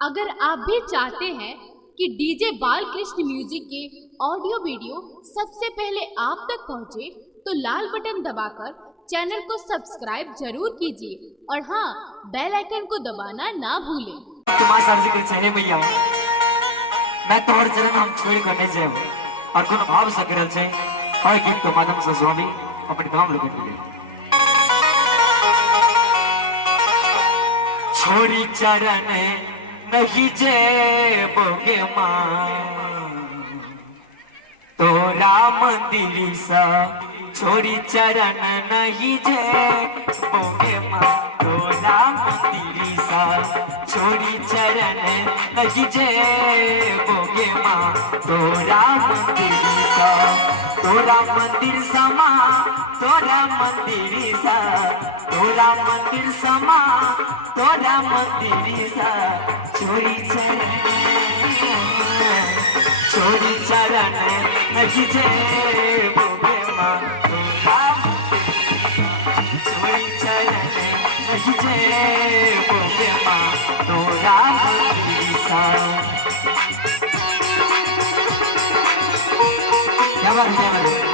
अगर आप भी चाहते हैं कि डीजे बालकृष्ण म्यूजिक के ऑडियो वीडियो सबसे पहले आप तक पहुंचे, तो लाल बटन दबाकर चैनल को सब्सक्राइब जरूर कीजिए और हाँ, बेल आइकन को दबाना ना भूलें। तुम्हारे सर्जी के चेहरे में आऊं मैं तोहर चरण हम छोड़ करने जाऊं और कोन भाव सकरल छे और गीत के माध्यम से स्वामी अपने काम लगे दिए छोड़ी चरण नहीं जे बोगे मां तोरा मंदिर सा छोड़ी चरण नहीं जे बोगे मां तोरा मंदिर सा छोड़ी चरण नहीं जे बोगे मां तोरा मंदिर सा तोरा मंदिर समा तोरा मंदिर सा तोरा मंदिर समा तोरा मंदिर सा छोड़ी चरण नहीं जे बोगे मां छोड़ी चरण नहीं जे बोगे मां तोरा मंदिर सा क्या बात है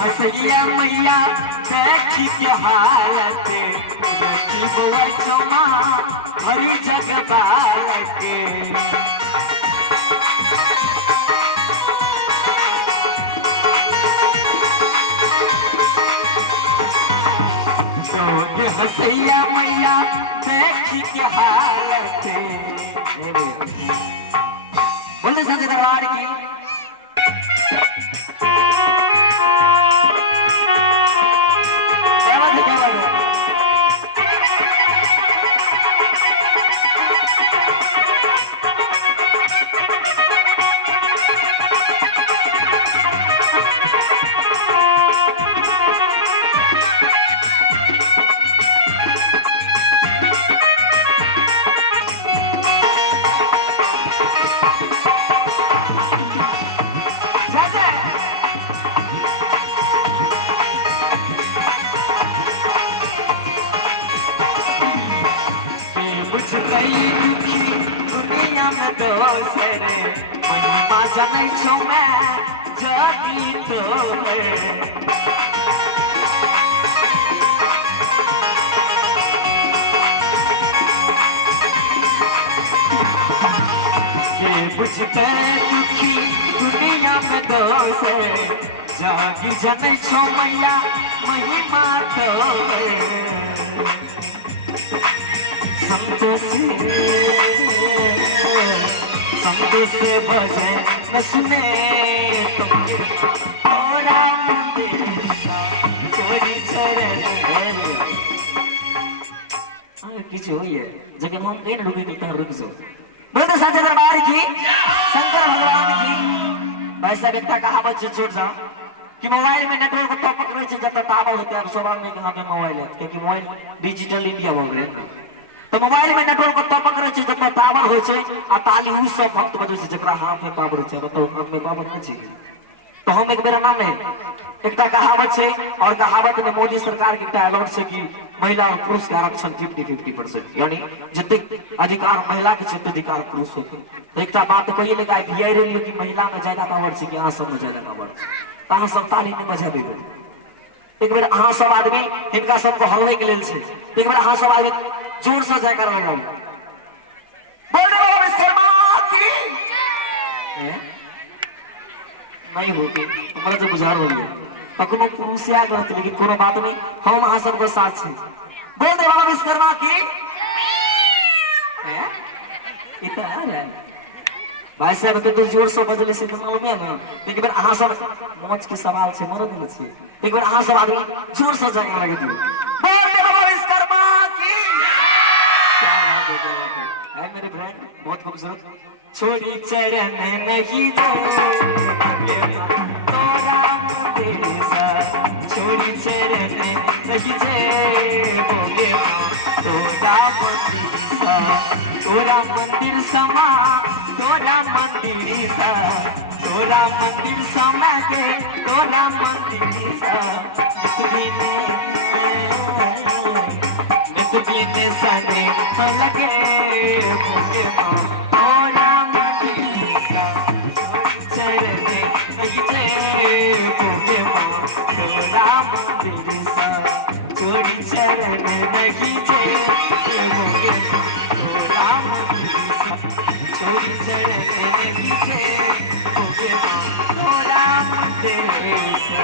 हसैया मैया देखी के हालत लकी बुआ चौमा हरी जग बालक हसैया मैया देखी के हालत बोले संजय दरबार की दुनिया में दोसर महिमा जानै छौ मैं जगी तोहर के बुझते दुखी दुनिया में दोसर जागी जानै छौ मैया महिमा तोहर संतोष से बजे न सुने तोरा मंदिर चोरी चरण किछु होइए जगह हम कहीं रुके नहीं कहीं रुक जाओ बोलते साचे दरबार की शंकर भगवान की वैसा व्यक्ति कहावत से छोड़ जाओ कि मोबाइल में नेटवर्क टॉपक रहे जब तक टावर होते हैं सवाल में कहाँ पे मोबाइल है क्योंकि मोबाइल डिजिटल इंडिया बोल रहे हैं तो मोबाइल में नेटवर्क टॉपक रहे जब टावर हो आ ताली उ सब भक्त बजे से जकरा हाथ में पावर है बताओ हाथ में पावर नहीं है तो हम एक बेर नाम है एकटा कहावत है और कहावत में मोदी सरकार के एकटा अलॉट है कि महिला और पुरुष के आरक्षण 50-50% यानी जितने अधिकार महिला के क्षेत्र अधिकार पुरुष होते तो एकटा बात कहिए लेगा भियाई रही कि महिला में ज्यादा पावर है कि अहाँ सब में ज्यादा पावर है अहाँ सब ताली नहीं बजाबे एक बेर अहाँ सब आदमी हिनका सबको हरवे के लेल छै एक बेर अहाँ सब आदमी जोर से जयकार लगाओ बोल रहे बाबा विश्वकर्मा की नहीं होती तुम्हारा जो बुझार हो गया कखनो पुरुषिया करते लेकिन कोनो बात नहीं हम अहाँ सबको साथ छे बोल दे बाबा विश्वकर्मा की इतना है भाई साहब के तो जोर से बजले से मालूम है ना एक बार अहाँ सब मौज के सवाल से मर देले छी एक बार अहाँ सब आदमी जोर से जयकार लगा दियो बोल दे बाबा विश्वकर्मा की क्या बात है मेरे फ्रेंड बहुत खूबसूरत छोड़ी चरण नहीं जो तोरा चरण नहीं जे बोगे माँ तोरा मंदिर सा तोरा मंदिर समा तोरा मंदिर सा तोरा मंदिर समा के तोरा मंदिर सा तुझे सने लगे बोगे माँ तोरा मंदिर सा चरण नहीं जे बोगे माँ तोरा मंदिर सा चोरी चरण नहीं जे बोगे तोरा मंदिर सा चोरी चरण नहीं जे बोगे माँ तोरा मंदिर सा।